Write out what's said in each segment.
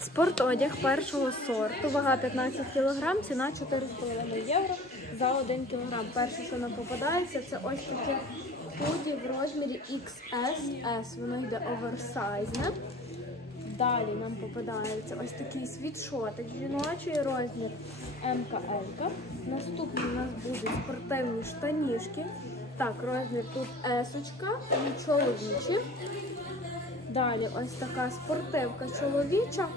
Спортодяг першого сорту, вага 15 кг, ціна 4,5 євро за 1 кг. Перше, що нам попадається, це ось таке худі в розмірі XS. Воно йде оверсайзне. Далі нам попадається ось такий світшотик жіночий розмір МКЛ. Наступний у нас будуть спортивні штанішки. Так, розмір тут есочка і чоловічі. Далі ось така спортивка чоловіча.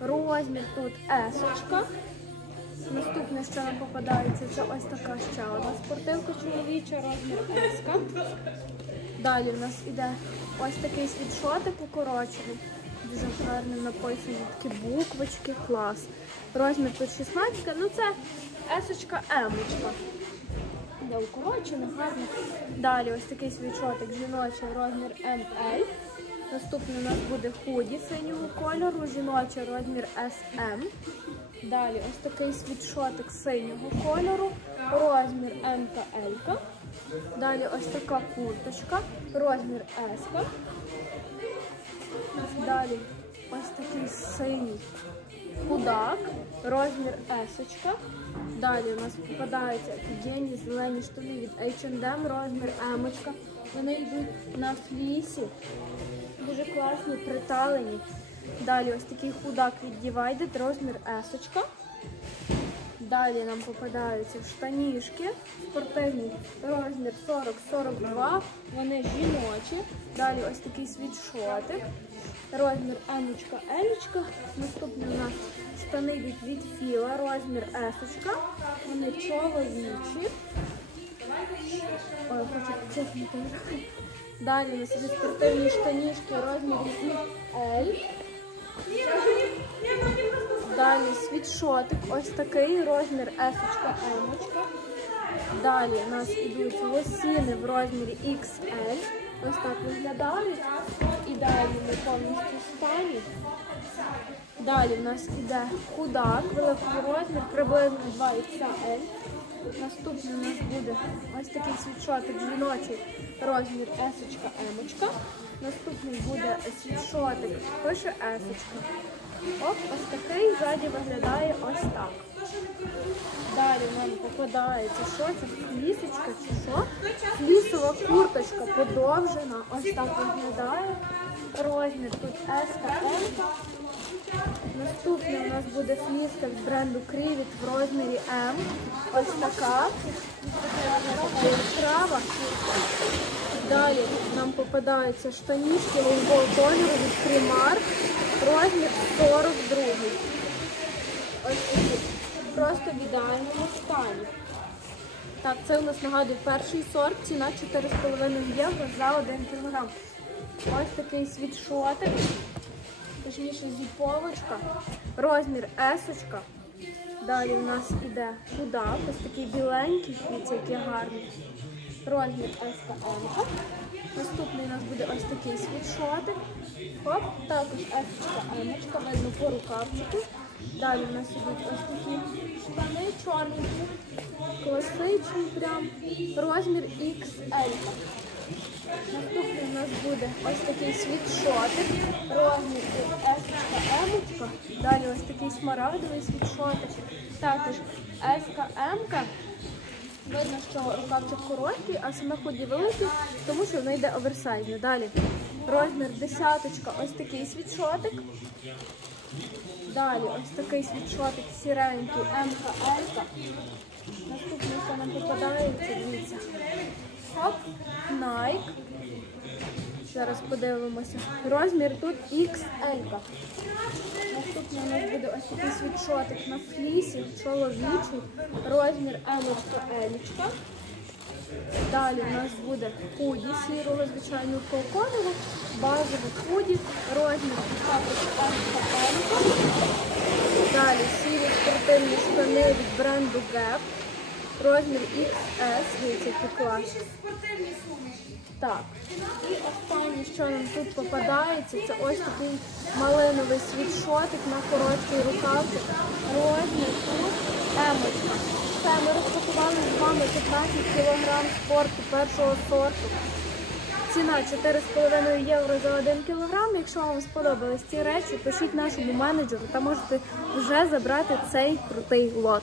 Розмір тут есочка. Наступне, що нам попадається, це ось така ще одна спортивка чоловіча, розмір еска. Далі в нас іде ось такий світшотик укорочений. Дуже гарно написані такі буквочки, клас. Розмір тут 16, ну це есочка емочка. Де укорочено, гарно. Далі ось такий світшотик жіночий розмір ML. Наступний у нас буде худі синього кольору, жіночий розмір SM. Далі ось такий світшотик синього кольору, розмір МКЛ. Далі ось така курточка, розмір S. Далі ось такий синій худак, розмір S. Далі у нас попадаються офігенні зелені штани від H&M, розмір M. Вони йдуть на флісі. Дуже класні, приталені. Далі ось такий худак від Divided, розмір S. Далі нам попадаються штанішки спортивні, розмір 40-42, вони жіночі. Далі ось такий світшотик, розмір Емочка, Елічка. Наступний у нас штани йдуть від Філа, розмір Есочка. Вони чоловічі. Ой, хочу чесно. Далі у нас ідуть спортивні штанішки, розмір від L. Далі світшотик, ось такий розмір емочка. Далі у нас ідуть лосіни в розмірі XL. Ось так виглядають. Ідеальними повністю стані. Далі в нас іде худак, великий розмір, приблизно 2XL. Наступний у нас буде ось такий світшотик жіночий, розмір емочка. Наступний буде світшотик, пише есочка. Оп, ось такий ззаді виглядає ось так. Далі в мене попадається, що це флісочка чи що? Флісова курточка подовжена, ось так виглядає. Розмір тут S та M. Наступний у нас буде фліска від бренду Крівіт в розмірі М. Ось така. Яскрава. Далі нам попадаються штанішки голубого кольору від Примар. Розмір 42. Ось такі. Просто в ідеальному стані. Так, це у нас нагадую перший сорт, ціна 4,5 євро за 1 кг. Ось такий світшотик, точніше зіповочка, розмір есочка. Далі у нас іде худак, ось такий біленький, який гарний. Розмір СКМ. Наступний у нас буде ось такий світшотик. Хоп, також есочка емочка, видно по рукавчику. Далі у нас ідуть ось такі штани чорненькі, класичні прям, розмір XL. Наступний у нас буде ось такий світшотик, розмір есочка емочка. Далі ось такий смарагдовий світшотик. Також СКМ. Видно, що рукавчик короткий, а саме ході великий, тому що воно йде оверсайзне. Далі розмір десяточка, ось такий світшотик. Далі ось такий світшотик сіренький МКЛ. Наступне, що нам попадається, дивіться. Хоп, Nike. Зараз подивимося. Розмір тут XL. Наступний у нас буде ось такий світшотик на флісі, чоловічий, розмір Елічка. Далі у нас буде худі сірого звичайного кольору, базовий худі, розмір Емка Далі сірі спортивні штани від бренду Gap, розмір XS, дивіться, який клас. Так, і останнє, що нам тут попадається, це ось такий малиновий світшотик на короткий рукавчик. Розмір тут емочка. Все, ми розпакували з вами 15 кг спорту першого сорту. Ціна 4,5 євро за 1 кілограм. Якщо вам сподобались ці речі, пишіть нашому менеджеру та можете вже забрати цей крутий лот.